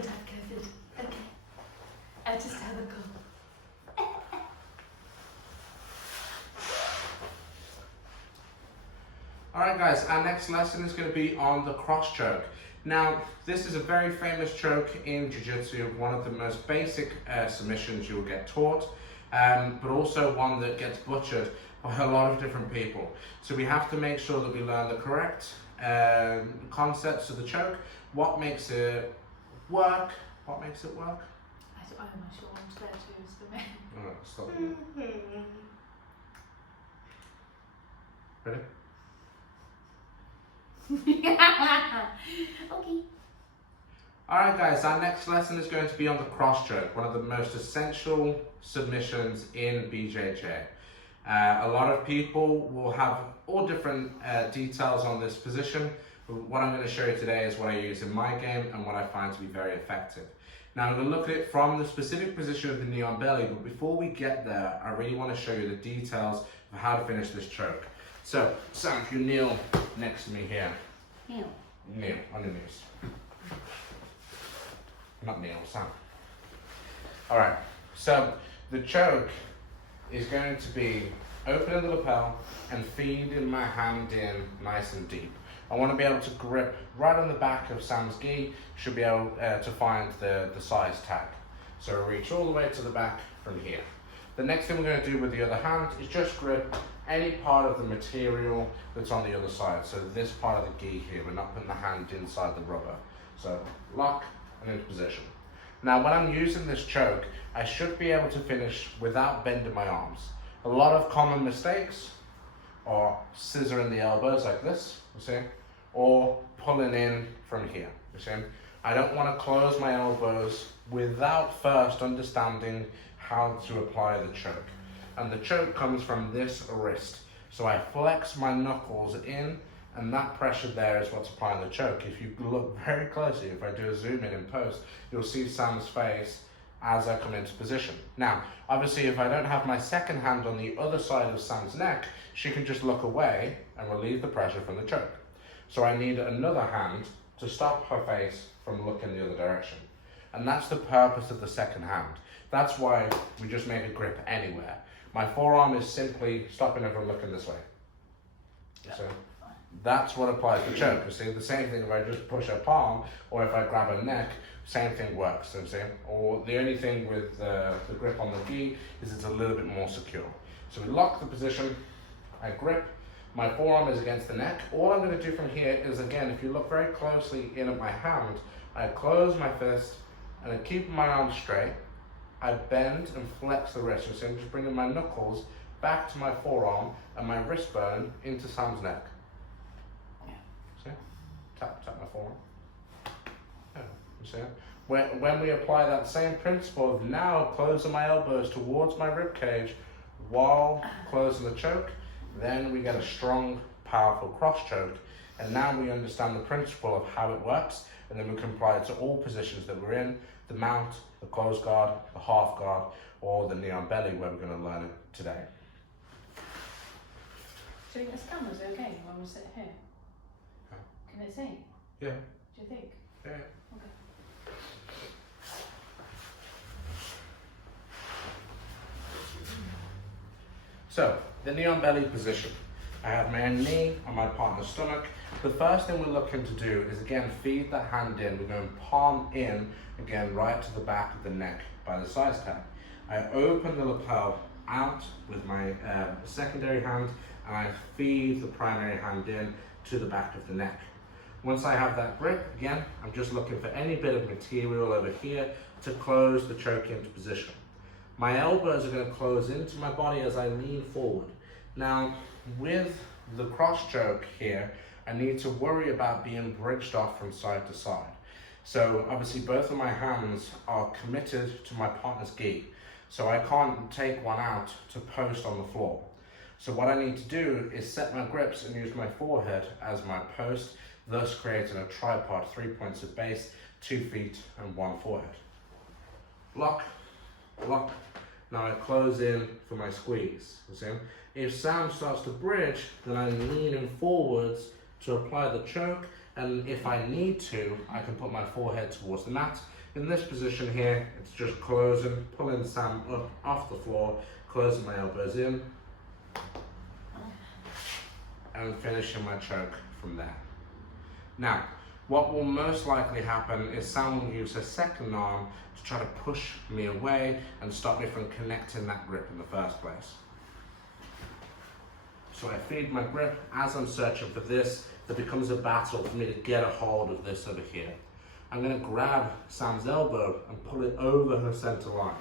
don't have COVID. Okay. I just have a cold. Alright guys, our next lesson is going to be on the cross choke. Now, this is a very famous choke in Jiu-Jitsu, one of the most basic submissions you will get taught, but also one that gets butchered by a lot of different people. So we have to make sure that we learn the correct concepts of the choke, what makes it work, I'm not sure I'm there too, is for me. Alright, stop. Ready? Okay. Alright guys, our next lesson is going to be on the cross choke, one of the most essential submissions in BJJ. A lot of people will have all different details on this position, but what I'm going to show you today is what I use in my game and what I find to be very effective. Now I'm going to look at it from the specific position of the knee on belly, but before we get there, I really want to show you the details of how to finish this choke. So, Sam, if you kneel next to me here. Kneel on your knees. Not kneel, Sam. Alright, so the choke is going to be opening the lapel and feeding my hand in nice and deep. I want to be able to grip right on the back of Sam's gi, should be able to find the size tag. So reach all the way to the back from here. The next thing we're going to do with the other hand is just grip any part of the material that's on the other side. So this part of the gi here, we're not putting the hand inside the rubber. So lock and into position. Now when I'm using this choke, I should be able to finish without bending my arms. A lot of common mistakes are scissoring the elbows like this, you see, or pulling in from here, you see. I don't want to close my elbows without first understanding how to apply the choke. And the choke comes from this wrist. So I flex my knuckles in, and that pressure there is what's applying the choke. If you look very closely, if I do a zoom in post, you'll see Sam's face as I come into position. Now, obviously if I don't have my second hand on the other side of Sam's neck, she can just look away and relieve the pressure from the choke. So I need another hand to stop her face from looking the other direction. And that's the purpose of the second hand. That's why we just make a grip anywhere. My forearm is simply stopping her from looking this way. Yeah. So that's what applies the choke. You see, the same thing if I just push her palm or if I grab her neck, same thing works, you see. Or the only thing with the grip on the gi is it's a little bit more secure. So we lock the position, I grip, my forearm is against the neck. All I'm going to do from here is, again, if you look very closely in at my hand, I close my fist and I keep my arm straight. I bend and flex the wrist. So I'm just bringing my knuckles back to my forearm and my wrist bone into Sam's neck. Yeah. See? Tap my forearm. Yeah. You see? When we apply that same principle of now closing my elbows towards my rib cage while closing the choke, then we get a strong, powerful cross choke. And now we understand the principle of how it works, and then we can apply it to all positions that we're in, the mount, the closed guard, the half guard, or the knee on belly, where we're going to learn it today. Do you think this camera's okay when we sit here? Yeah. Can it see? Yeah. Do you think? Yeah. Okay. So, the knee on belly position. I have my knee on my partner's stomach. The first thing we're looking to do is, again, feed the hand in. We're going palm in, again, right to the back of the neck by the size tag. I open the lapel out with my secondary hand, and I feed the primary hand in to the back of the neck. Once I have that grip, again, I'm just looking for any bit of material over here to close the choke into position. My elbows are going to close into my body as I lean forward. Now, with the cross choke here, I need to worry about being bridged off from side to side. So obviously both of my hands are committed to my partner's gi. So I can't take one out to post on the floor. So what I need to do is set my grips and use my forehead as my post, thus creating a tripod, 3 points of base, 2 feet and 1 forehead. Lock, lock. Now I close in for my squeeze, you see? If Sam starts to bridge, then I'm leaning forwards to apply the choke, and if I need to, I can put my forehead towards the mat In this position here, it's just closing, pulling Sam up off the floor, closing my elbows in, and finishing my choke from there. Now, what will most likely happen is Sam will use her second arm to try to push me away and stop me from connecting that grip in the first place. So I feed my grip. As I'm searching for this, there becomes a battle for me to get a hold of this over here. I'm going to grab Sam's elbow and pull it over her center line.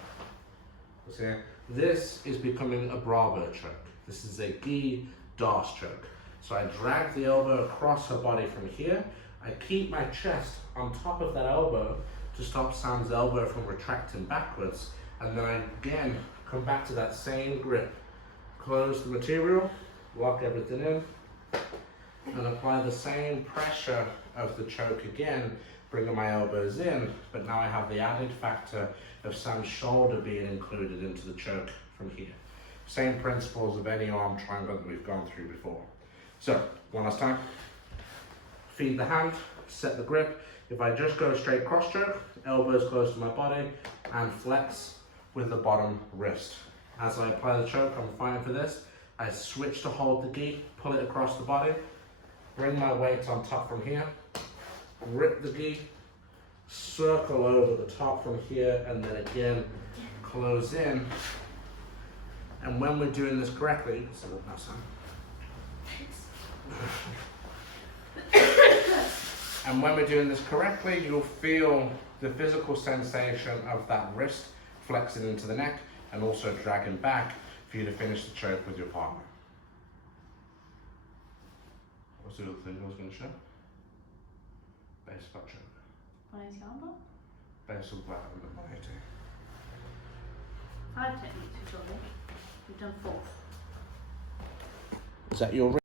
See? This is becoming a Bravo choke. This is a gi DOS choke. So I drag the elbow across her body from here. I keep my chest on top of that elbow to stop Sam's elbow from retracting backwards. And then I again come back to that same grip. Close the material, lock everything in, and apply the same pressure of the choke again, bringing my elbows in, but now I have the added factor of Sam's shoulder being included into the choke from here. Same principles of any arm triangle that we've gone through before. So, one last time. Feed the hand, set the grip. If I just go straight cross choke, elbows close to my body, and flex with the bottom wrist. As I apply the choke, I'm fighting for this. I switch to hold the gi, pull it across the body, bring my weight on top from here, grip the gi, circle over the top from here, and then again close in. And when we're doing this correctly, you can sit up now, Sam. And when we're doing this correctly, you'll feel the physical sensation of that wrist flexing into the neck and also dragging back for you to finish the choke with your partner. What's the other thing I was going to show? Base butt choke. 180 armbar? Base of that and the 180. 5 techniques we've done. We've done 4. Is that your